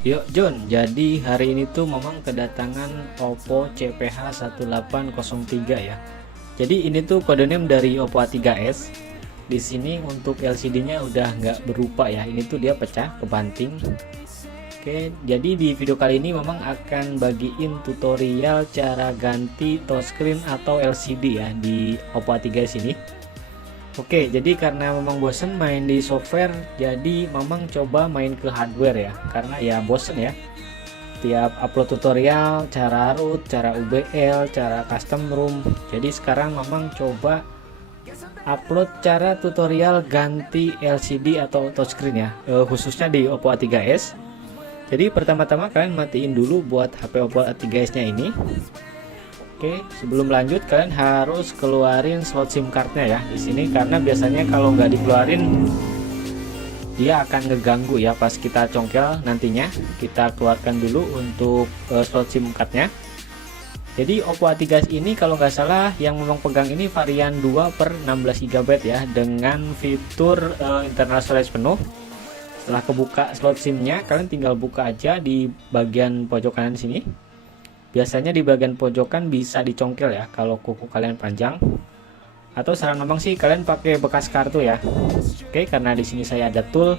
Yuk John, jadi hari ini tuh memang kedatangan Oppo CPH 1803 ya. Jadi ini tuh kode name dari Oppo A3s. Di sini untuk LCD-nya udah nggak berupa ya. Ini tuh dia pecah, kebanting. Oke, jadi di video kali ini memang akan bagiin tutorial cara ganti touchscreen atau LCD ya di Oppo A3s ini. Oke, jadi karena memang bosen main di software, jadi memang coba main ke hardware ya. Karena ya bosen ya. Tiap upload tutorial, cara root, cara UBL, cara custom ROM. Jadi sekarang memang coba upload cara tutorial ganti LCD atau touchscreen ya, khususnya di Oppo A3s. Jadi pertama-tama kalian matiin dulu buat HP Oppo A3s nya ini. Oke, sebelum lanjut kalian harus keluarin slot SIM cardnya ya di sini, karena biasanya kalau nggak dikeluarin dia akan ngeganggu ya pas kita congkel nantinya. Kita keluarkan dulu untuk slot SIM cardnya. Jadi Oppo A3s ini kalau nggak salah yang memang pegang ini varian 2/16 GB ya, dengan fitur internal storage penuh. Setelah kebuka slot SIM-nya, kalian tinggal buka aja di bagian pojok kanan sini. Biasanya di bagian pojokan bisa dicongkel ya kalau kuku kalian panjang. Atau saran memang sih kalian pakai bekas kartu ya. Oke, karena di sini saya ada tool,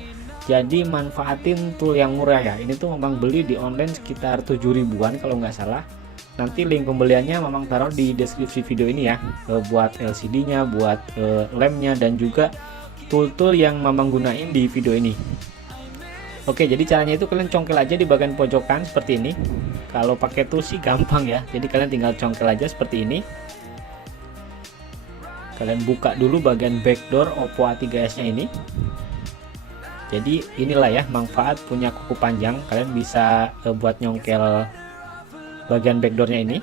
jadi manfaatin tool yang murah ya. Ini tuh memang beli di online sekitar 7 ribuan kalau nggak salah. Nanti link pembeliannya memang taruh di deskripsi video ini ya. Buat LCD-nya, buat lemnya, dan juga tool-tool yang memang gunain di video ini. Oke, jadi caranya itu kalian congkel aja di bagian pojokan seperti ini. Kalau pakai tool sih gampang ya. Jadi kalian tinggal congkel aja seperti ini. Kalian buka dulu bagian backdoor Oppo A3s nya ini. Jadi inilah ya manfaat punya kuku panjang. Kalian bisa buat nyongkel bagian backdoornya ini.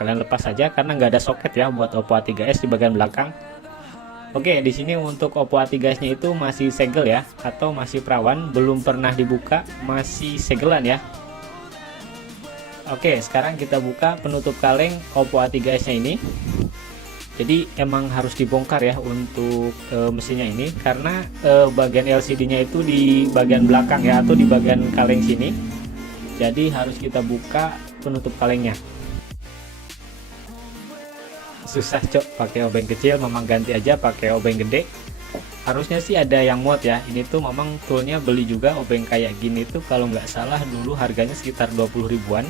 Kalian lepas saja karena nggak ada soket ya buat Oppo A3s di bagian belakang. Oke, di sini untuk Oppo A3s nya itu masih segel ya, atau masih perawan, belum pernah dibuka, masih segelan ya. Oke, sekarang kita buka penutup kaleng Oppo A3s nya ini. Jadi emang harus dibongkar ya untuk mesinnya ini, karena bagian LCD nya itu di bagian belakang ya, atau di bagian kaleng sini. Jadi harus kita buka penutup kalengnya. Susah cok pakai obeng kecil, memang ganti aja pakai obeng gede. Harusnya sih ada yang mod ya. Ini tuh memang toolnya beli juga obeng kayak gini tuh kalau nggak salah dulu harganya sekitar 20 ribuan.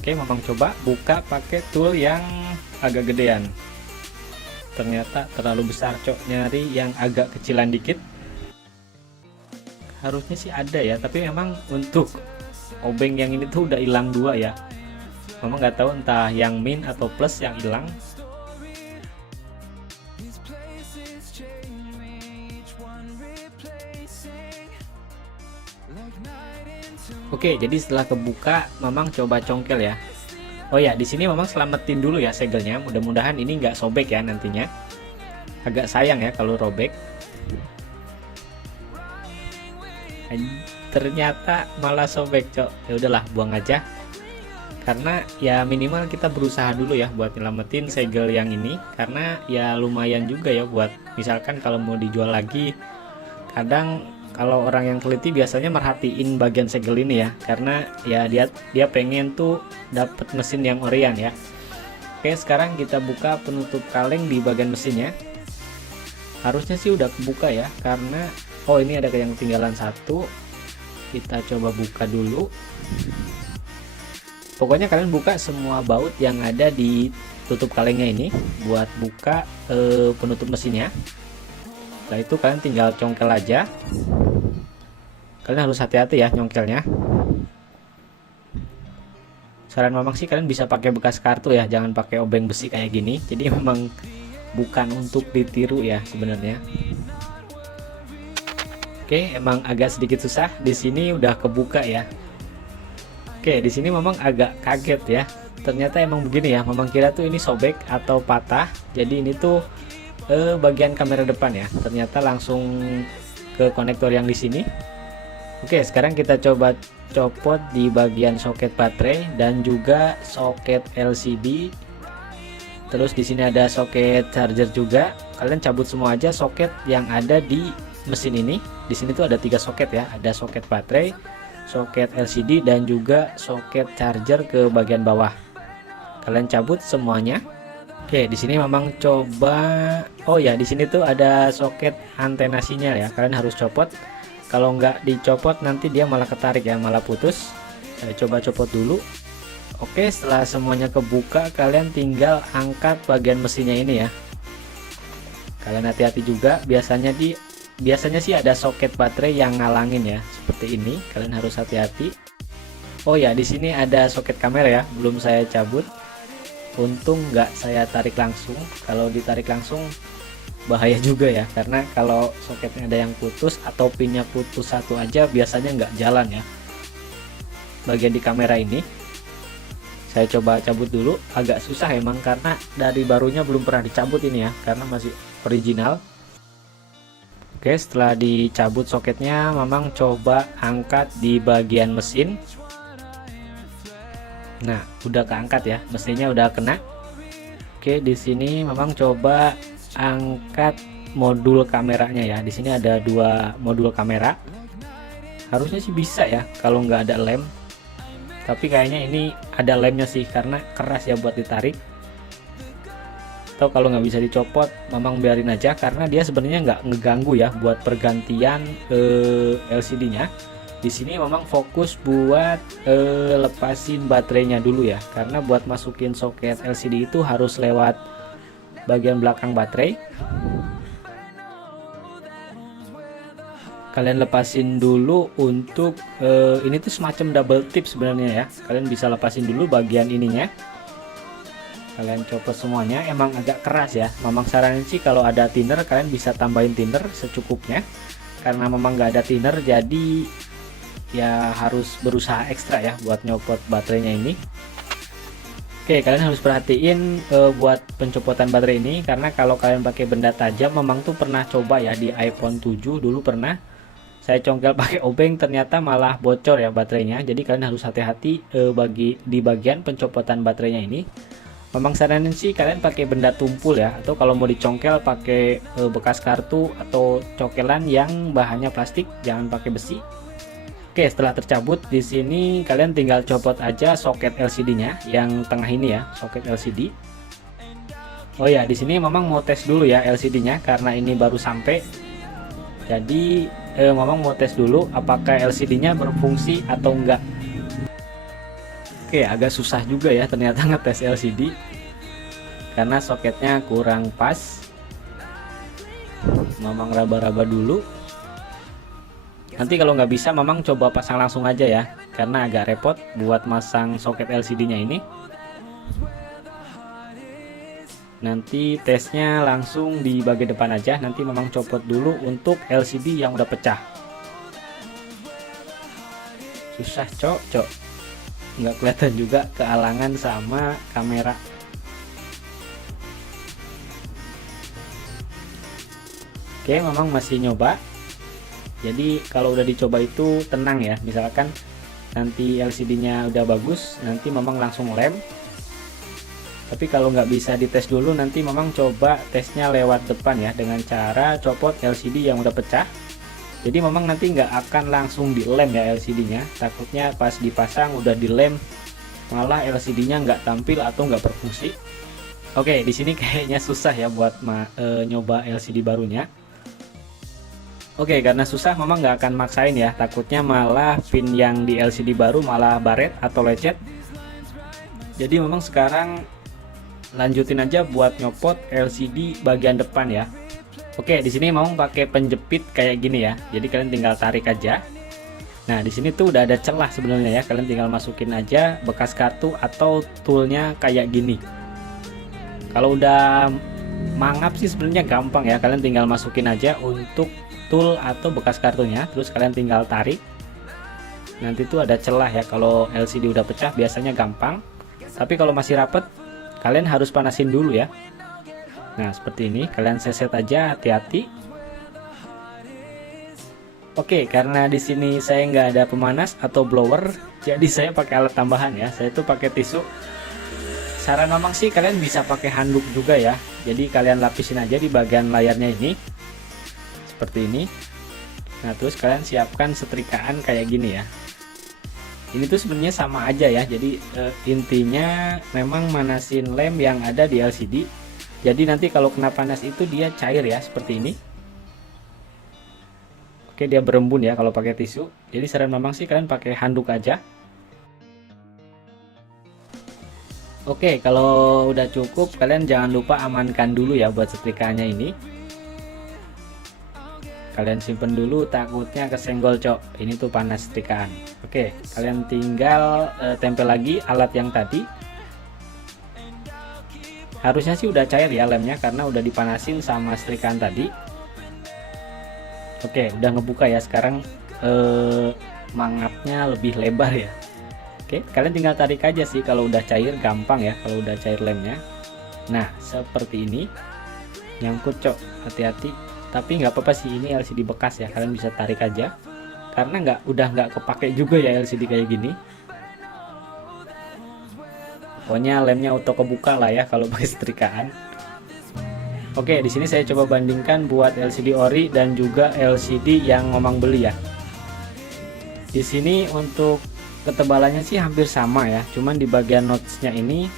Oke, memang coba buka pakai tool yang agak gedean. Ternyata terlalu besar cok, nyari yang agak kecilan dikit. Harusnya sih ada ya, tapi memang untuk obeng yang ini tuh udah hilang dua ya. Memang nggak tahu entah yang min atau plus yang hilang. Oke, jadi setelah kebuka, memang coba congkel ya. Oh ya, di sini memang selamatin dulu ya segelnya. Mudah-mudahan ini nggak sobek ya nantinya. Agak sayang ya kalau robek. Ternyata malah sobek cok. Ya udahlah, buang aja. Karena ya minimal kita berusaha dulu ya buat nyelamatin segel yang ini, karena ya lumayan juga ya buat misalkan kalau mau dijual lagi. Kadang kalau orang yang teliti biasanya merhatiin bagian segel ini ya, karena ya dia pengen tuh dapet mesin yang orian ya. Oke, sekarang kita buka penutup kaleng di bagian mesinnya. Harusnya sih udah kebuka ya, karena oh ini ada yang ketinggalan satu. Kita coba buka dulu. Pokoknya kalian buka semua baut yang ada di tutup kalengnya ini buat buka penutup mesinnya. Setelah itu kalian tinggal congkel aja. Kalian harus hati-hati ya nyongkelnya. Saran memang sih kalian bisa pakai bekas kartu ya, jangan pakai obeng besi kayak gini. Jadi memang bukan untuk ditiru ya sebenarnya. Oke, emang agak sedikit susah. Di sini udah kebuka ya. Oke, di sini memang agak kaget ya. Ternyata emang begini ya. Memang kira tuh ini sobek atau patah. Jadi ini tuh bagian kamera depan ya. Ternyata langsung ke konektor yang di sini. Oke, sekarang kita coba copot di bagian soket baterai dan juga soket LCD. Terus di sini ada soket charger juga. Kalian cabut semua aja soket yang ada di mesin ini. Di sini tuh ada 3 soket ya, ada soket baterai, soket LCD, dan juga soket charger ke bagian bawah. Kalian cabut semuanya. Oke, di sini memang coba, oh ya, di sini tuh ada soket antena sinyal ya. Kalian harus copot. Kalau nggak dicopot nanti dia malah ketarik ya, malah putus. Saya coba copot dulu. Oke, setelah semuanya kebuka, kalian tinggal angkat bagian mesinnya ini ya. Kalian hati-hati juga, biasanya sih ada soket baterai yang ngalangin ya, seperti ini. Kalian harus hati-hati. Oh ya, di sini ada soket kamera ya, belum saya cabut. Untung nggak saya tarik langsung. Kalau ditarik langsung bahaya juga ya, karena kalau soketnya ada yang putus atau pinnya putus satu aja biasanya nggak jalan ya. Bagian di kamera ini saya coba cabut dulu, agak susah emang karena dari barunya belum pernah dicabut ini ya, karena masih original. Oke, setelah dicabut soketnya, Mamang coba angkat di bagian mesin. Nah, udah keangkat ya, mesinnya udah kena. Oke, di sini Mamang coba angkat modul kameranya ya. Di sini ada 2 modul kamera. Harusnya sih bisa ya kalau nggak ada lem. Tapi kayaknya ini ada lemnya sih karena keras ya buat ditarik. Atau kalau nggak bisa dicopot, Mamang biarin aja karena dia sebenarnya nggak ngeganggu ya buat pergantian LCD-nya. Di sini Mamang fokus buat lepasin baterainya dulu ya, karena buat masukin soket LCD itu harus lewat bagian belakang baterai. Kalian lepasin dulu untuk ini tuh semacam double tip sebenarnya ya. Kalian bisa lepasin dulu bagian ininya. Kalian copot semuanya, emang agak keras ya. Mamang saranin sih kalau ada thinner kalian bisa tambahin thinner secukupnya. Karena memang nggak ada thinner, jadi ya harus berusaha ekstra ya buat nyopot baterainya ini. Oke, kalian harus perhatiin buat pencopotan baterai ini, karena kalau kalian pakai benda tajam, Mamang tuh pernah coba ya di iPhone 7 dulu pernah. Saya congkel pakai obeng, ternyata malah bocor ya baterainya. Jadi kalian harus hati-hati di bagian pencopotan baterainya ini. Memang saranin sih kalian pakai benda tumpul ya, atau kalau mau dicongkel pakai bekas kartu atau cokelan yang bahannya plastik, jangan pakai besi. Oke, setelah tercabut di sini kalian tinggal copot aja soket LCD-nya yang tengah ini ya, soket LCD. Oh ya, di sini Mamang mau tes dulu ya LCD-nya karena ini baru sampai. Jadi Mamang mau tes dulu apakah LCD-nya berfungsi atau enggak. Oke, agak susah juga ya ternyata ngetes LCD karena soketnya kurang pas. Mamang raba-raba dulu. Nanti kalau nggak bisa Mamang coba pasang langsung aja ya, karena agak repot buat masang soket LCD-nya ini. Nanti tesnya langsung di bagian depan aja. Nanti Mamang copot dulu untuk LCD yang udah pecah. Susah cok, nggak kelihatan juga kealangan sama kamera. Oke, Mamang masih nyoba. Jadi kalau udah dicoba itu tenang ya. Misalkan nanti LCD-nya udah bagus, nanti Mamang langsung lem. Tapi kalau nggak bisa dites dulu, nanti Mamang coba tesnya lewat depan ya, dengan cara copot LCD yang udah pecah. Jadi Mamang nanti nggak akan langsung dilem ya LCD-nya. Takutnya pas dipasang udah dilem, malah LCD-nya nggak tampil atau nggak berfungsi. Oke, di sini kayaknya susah ya buat nyoba LCD barunya. Oke, karena susah Mamang nggak akan maksain ya. Takutnya malah pin yang di LCD baru malah baret atau lecet. Jadi Mamang sekarang lanjutin aja buat nyopot LCD bagian depan ya. Oke, di sini Mamang pakai penjepit kayak gini ya. Jadi kalian tinggal tarik aja. Nah, di sini tuh udah ada celah sebenarnya ya. Kalian tinggal masukin aja bekas kartu atau toolnya kayak gini. Kalau udah mangap sih sebenarnya gampang ya. Kalian tinggal masukin aja untuk tool atau bekas kartunya, terus kalian tinggal tarik. Nanti tuh ada celah ya. Kalau LCD udah pecah biasanya gampang. Tapi kalau masih rapet, kalian harus panasin dulu ya. Nah, seperti ini, kalian seset aja, hati-hati. Oke, karena di sini saya nggak ada pemanas atau blower, jadi saya pakai alat tambahan ya. Saya tuh pakai tisu. Saran Mamang sih kalian bisa pakai handuk juga ya. Jadi kalian lapisin aja di bagian layarnya ini, seperti ini. Nah, terus kalian siapkan setrikaan kayak gini ya. Ini tuh sebenarnya sama aja ya. Jadi intinya memang manasin lem yang ada di LCD. Jadi nanti kalau kena panas itu dia cair ya, seperti ini. Oke, dia berembun ya kalau pakai tisu. Jadi saran memang sih kalian pakai handuk aja. Oke, kalau udah cukup kalian jangan lupa amankan dulu ya buat setrikaannya ini. Kalian simpen dulu, takutnya kesenggol cok. Ini tuh panas setrikaan. Oke, kalian tinggal tempel lagi alat yang tadi. Harusnya sih udah cair ya lemnya karena udah dipanasin sama setrikaan tadi. Oke, udah ngebuka ya. Sekarang mangapnya lebih lebar ya. Oke, kalian tinggal tarik aja sih. Kalau udah cair gampang ya, kalau udah cair lemnya. Nah, seperti ini. Nyangkut cok, hati-hati. Tapi nggak apa-apa sih, ini LCD bekas ya, kalian bisa tarik aja karena udah nggak kepake juga ya LCD kayak gini. Pokoknya lemnya auto kebuka lah ya kalau pakai setrikaan. Oke, di sini saya coba bandingkan buat LCD ori dan juga LCD yang ngomong beli ya. Di sini untuk ketebalannya sih hampir sama ya, cuman di bagian notchnya ini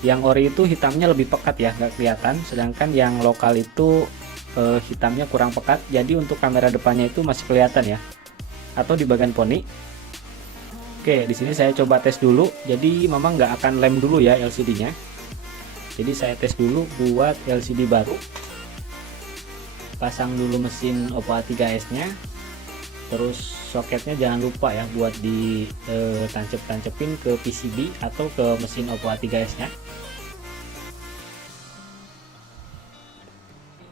yang ori itu hitamnya lebih pekat ya, nggak kelihatan, sedangkan yang lokal itu hitamnya kurang pekat. Jadi untuk kamera depannya itu masih kelihatan ya, atau di bagian poni. Oke, di sini saya coba tes dulu. Jadi memang nggak akan lem dulu ya LCD-nya. Jadi saya tes dulu buat LCD baru. Pasang dulu mesin Oppo A3s-nya. Terus soketnya jangan lupa ya buat ditancep-tancepin ke PCB atau ke mesin Oppo A3s-nya.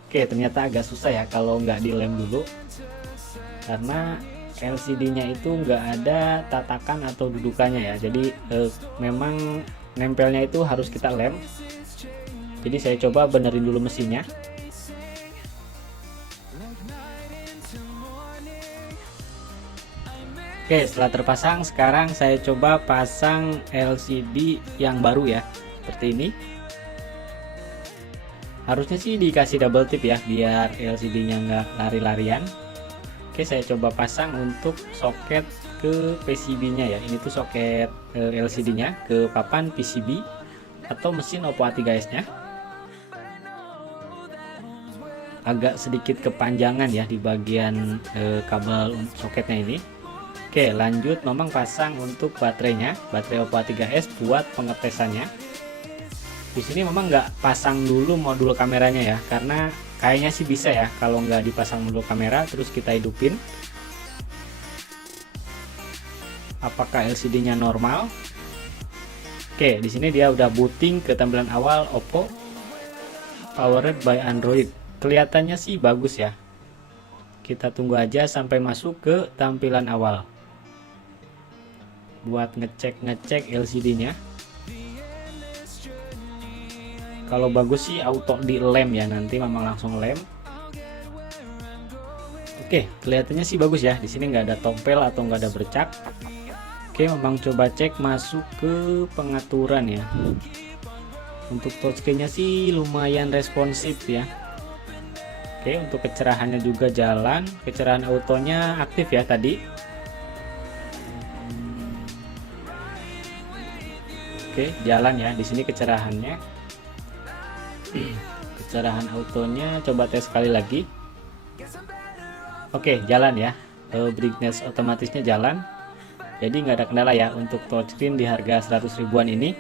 Oke, ternyata agak susah ya kalau nggak dilem dulu, karena LCD-nya itu nggak ada tatakan atau dudukannya ya. Jadi memang nempelnya itu harus kita lem. Jadi saya coba benerin dulu mesinnya. Oke, setelah terpasang, sekarang saya coba pasang LCD yang baru ya, seperti ini. Harusnya sih dikasih double tip ya biar LCD-nya nggak lari-larian. Oke, saya coba pasang untuk soket ke PCB-nya ya. Ini tuh soket LCD-nya ke papan PCB atau mesin Oppo A3s-nya. Agak sedikit kepanjangan ya di bagian kabel soketnya ini. Oke, lanjut memang pasang untuk baterainya, baterai Oppo A3s buat pengetesannya. Di sini memang nggak pasang dulu modul kameranya ya, karena kayaknya sih bisa ya kalau nggak dipasang modul kamera terus kita hidupin. Apakah LCD-nya normal? Oke, di sini dia udah booting ke tampilan awal Oppo, powered by Android. Kelihatannya sih bagus ya. Kita tunggu aja sampai masuk ke tampilan awal. Buat ngecek LCD-nya. Kalau bagus sih auto di lem ya, nanti memang langsung lem. Oke, kelihatannya sih bagus ya. Di sini nggak ada tompel atau nggak ada bercak. Oke, memang coba cek masuk ke pengaturan ya. Untuk touchscreen-nya sih lumayan responsif ya. Oke, untuk kecerahannya juga jalan. Kecerahan autonya aktif ya tadi. Oke, jalan ya. Di sini kecerahannya. Kecerahan autonya coba tes sekali lagi. Oke, jalan ya. Brightness otomatisnya jalan. Jadi nggak ada kendala ya untuk touchscreen di harga 100 ribuan ini.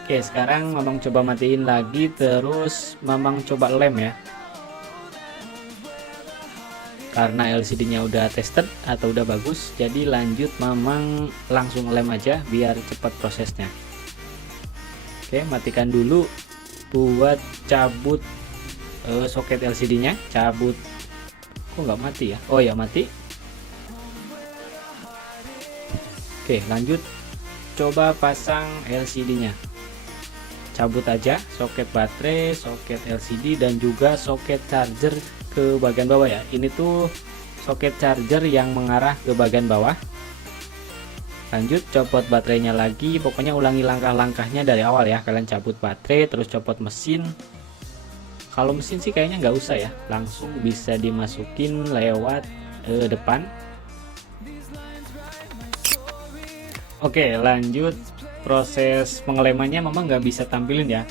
Oke, sekarang Mamang coba matiin lagi, terus Mamang coba lem ya. Karena LCD-nya udah tested atau udah bagus, jadi lanjut Mamang langsung lem aja biar cepat prosesnya. Oke, matikan dulu buat cabut soket LCD-nya. Cabut, kok nggak mati ya? Oh ya, mati. Oke, lanjut coba pasang LCD-nya. Cabut aja soket baterai, soket LCD, dan juga soket charger ke bagian bawah ya. Ini tuh soket charger yang mengarah ke bagian bawah. Lanjut copot baterainya lagi. Pokoknya ulangi langkah-langkahnya dari awal ya. Kalian cabut baterai, terus copot mesin, Kalau mesin sih kayaknya nggak usah ya, langsung bisa dimasukin lewat depan. Oke, lanjut proses pengelemannya memang nggak bisa tampilin ya.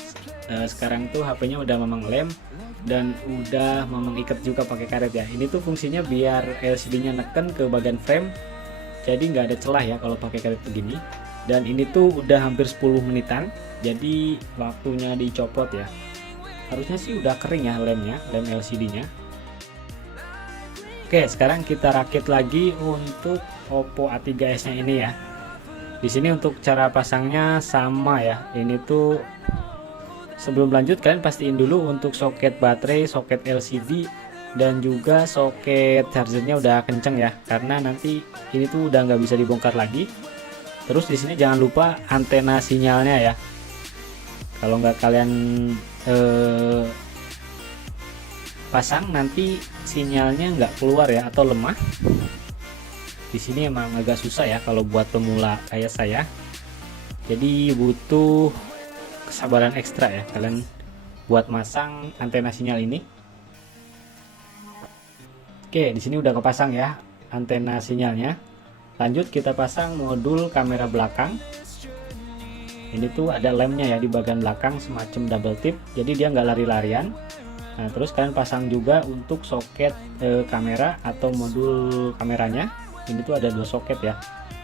Sekarang tuh HP-nya udah memang lem dan udah memang ikat juga pakai karet ya. Ini tuh fungsinya biar LCD-nya neken ke bagian frame, jadi nggak ada celah ya kalau pakai karet begini. Dan ini tuh udah hampir 10 menitan, jadi waktunya dicopot ya. Harusnya sih udah kering ya lemnya, lem LCD-nya. Oke, sekarang kita rakit lagi untuk Oppo A3s-nya ini ya. Di sini untuk cara pasangnya sama ya. Ini tuh sebelum lanjut kalian pastiin dulu untuk soket baterai, soket LCD dan juga soket chargernya udah kenceng ya. Karena nanti ini tuh udah nggak bisa dibongkar lagi. Terus di sini jangan lupa antena sinyalnya ya. Kalau nggak kalian pasang nanti sinyalnya nggak keluar ya atau lemah. Di sini emang agak susah ya kalau buat pemula kayak saya. Jadi butuh kesabaran ekstra ya kalian buat masang antena sinyal ini. Oke, di sini udah kepasang ya antena sinyalnya. Lanjut kita pasang modul kamera belakang. Ini tuh ada lemnya ya di bagian belakang semacam double tip. Jadi dia nggak lari-larian. Nah, terus kalian pasang juga untuk soket kamera atau modul kameranya. Ini tuh ada 2 soket ya,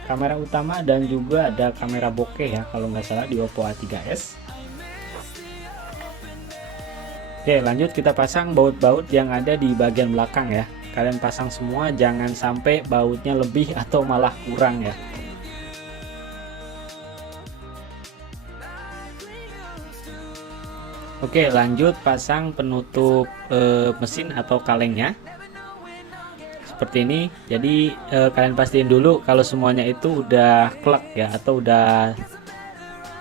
kamera utama dan juga ada kamera bokeh ya kalau nggak salah di Oppo A3s. Oke, lanjut kita pasang baut-baut yang ada di bagian belakang ya. Kalian pasang semua, jangan sampai bautnya lebih atau malah kurang ya. Oke, lanjut pasang penutup mesin atau kalengnya. Seperti ini. Jadi kalian pastiin dulu kalau semuanya itu udah klek ya atau udah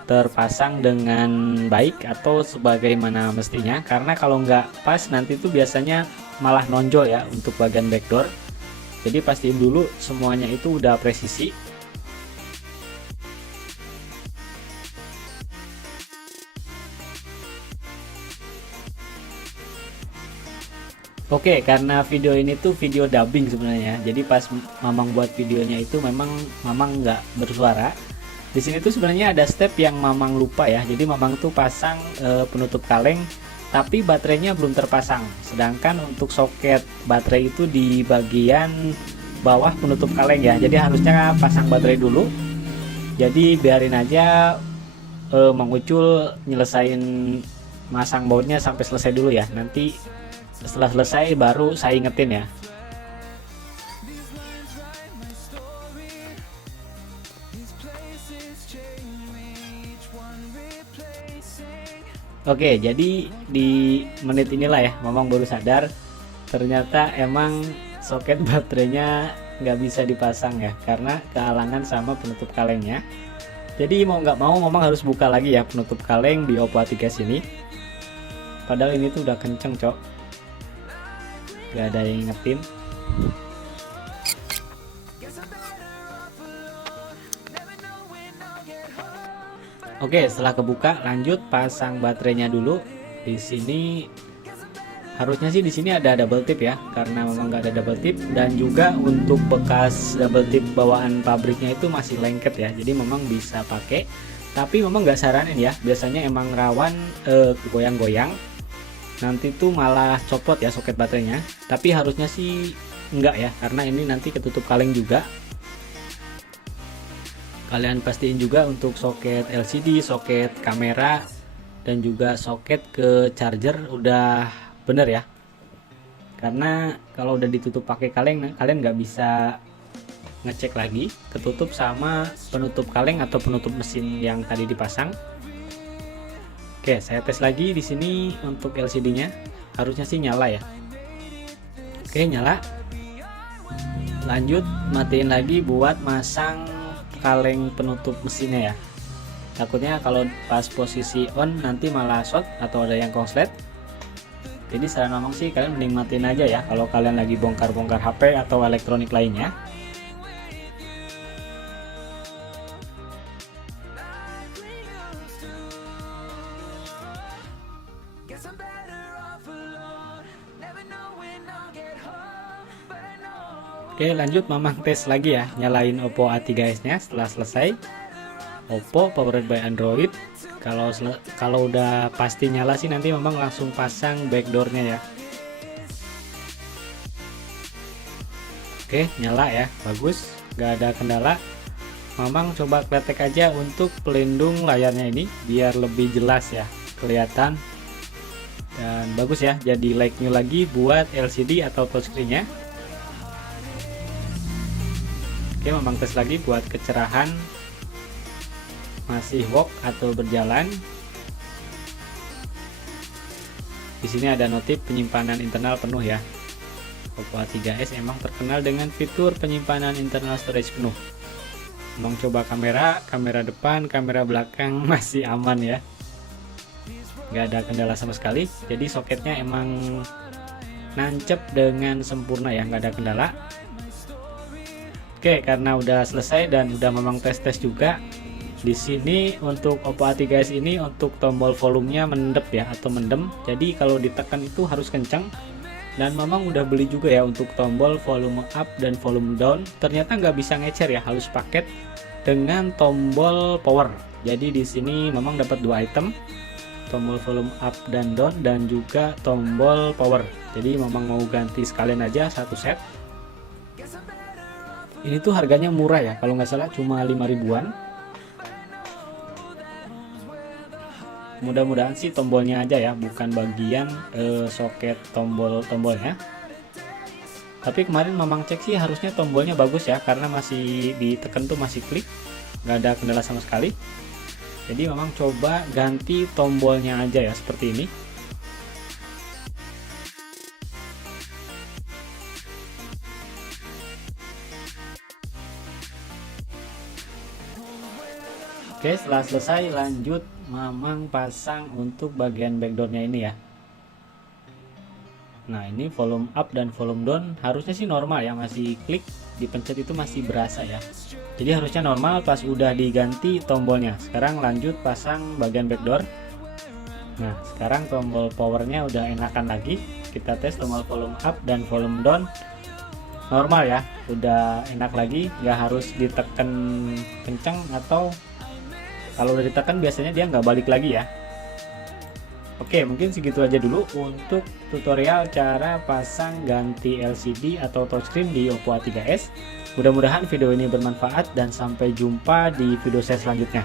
terpasang dengan baik atau sebagaimana mestinya, karena kalau nggak pas nanti tuh biasanya malah nonjol ya untuk bagian backdoor. Jadi pastiin dulu semuanya itu udah presisi. Oke, karena video ini tuh video dubbing sebenarnya. Jadi pas Mamang buat videonya itu memang Mamang nggak bersuara. Di sini tuh sebenarnya ada step yang Mamang lupa ya. Jadi Mamang tuh pasang penutup kaleng, tapi baterainya belum terpasang. Sedangkan untuk soket baterai itu di bagian bawah penutup kaleng ya. Jadi harusnya pasang baterai dulu. Jadi biarin aja Mang Ucul nyelesain masang bautnya sampai selesai dulu ya. Nanti setelah selesai baru saya ingetin ya. Oke, jadi di menit inilah ya Mamang baru sadar ternyata emang soket baterainya nggak bisa dipasang ya karena kehalangan sama penutup kalengnya. Jadi mau nggak mau Mamang harus buka lagi ya penutup kaleng di Oppo A3s ini. Padahal ini tuh udah kenceng cok, gak ada yang ingetin. Oke, setelah kebuka lanjut pasang baterainya dulu. Di sini harusnya sih di sini ada double tip ya, karena memang nggak ada double tip, dan juga untuk bekas double tip bawaan pabriknya itu masih lengket ya, jadi memang bisa pakai. Tapi memang nggak saranin ya, biasanya emang rawan goyang-goyang. Nanti tuh malah copot ya soket baterainya, tapi harusnya sih enggak ya karena ini nanti ketutup kaleng juga. Kalian pastiin juga untuk soket LCD, soket kamera dan juga soket ke charger udah bener ya, karena kalau udah ditutup pakai kaleng kalian nggak bisa ngecek lagi ketutup sama penutup kaleng atau penutup mesin yang tadi dipasang. Oke, saya tes lagi di sini untuk LCD-nya. Harusnya sih nyala ya. Oke, nyala. Lanjut matiin lagi buat masang kaleng penutup mesinnya ya. Takutnya kalau pas posisi on nanti malah short atau ada yang konslet. Jadi saran Mamang sih kalian mending matiin aja ya kalau kalian lagi bongkar-bongkar HP atau elektronik lainnya. Oke, lanjut Mamang tes lagi ya, nyalain Oppo A3s nya. Setelah selesai, Oppo powered by Android. Kalau udah pasti nyala sih, nanti Mamang langsung pasang backdoornya ya. Oke, nyala ya, bagus, nggak ada kendala. Mamang coba kletek aja untuk pelindung layarnya ini biar lebih jelas ya, kelihatan dan bagus ya, jadi like new lagi buat LCD atau touchscreen-nya. Oke, Mamang tes lagi buat kecerahan, masih walk atau berjalan. Di sini ada notif penyimpanan internal penuh ya. Oppo A3s emang terkenal dengan fitur penyimpanan internal storage penuh. Mamang coba kamera depan, kamera belakang masih aman ya, nggak ada kendala sama sekali. Jadi soketnya emang nancep dengan sempurna ya, nggak ada kendala. Oke, karena udah selesai dan udah Mamang tes juga. Di sini untuk Oppo A3s ini untuk tombol volumenya mendep ya, atau mendem. Jadi kalau ditekan itu harus kencang. Dan Mamang udah beli juga ya untuk tombol volume up dan volume down. Ternyata nggak bisa ngecer ya, harus paket dengan tombol power. Jadi di sini Mamang dapat dua item, tombol volume up dan down dan juga tombol power. Jadi Mamang mau ganti sekalian aja satu set. Ini tuh harganya murah ya, kalau nggak salah cuma 5 ribuan. Mudah-mudahan sih tombolnya aja ya, bukan bagian soket tombolnya. Tapi kemarin Mamang cek sih harusnya tombolnya bagus ya, karena masih ditekan tuh masih klik, nggak ada kendala sama sekali. Jadi Mamang coba ganti tombolnya aja ya, seperti ini. Oke, setelah selesai lanjut Mamang pasang untuk bagian backdoornya ini ya. Nah, ini volume up dan volume down harusnya sih normal ya, masih klik dipencet itu masih berasa ya. Jadi harusnya normal pas udah diganti tombolnya. Sekarang lanjut pasang bagian backdoor. Nah, sekarang tombol powernya udah enakan lagi. Kita tes tombol volume up dan volume down normal ya, udah enak lagi, nggak harus ditekan kencang, atau kalau udah ditekan biasanya dia nggak balik lagi ya. Oke, mungkin segitu aja dulu untuk tutorial cara pasang ganti LCD atau touchscreen di Oppo A3s. Mudah-mudahan video ini bermanfaat dan sampai jumpa di video saya selanjutnya.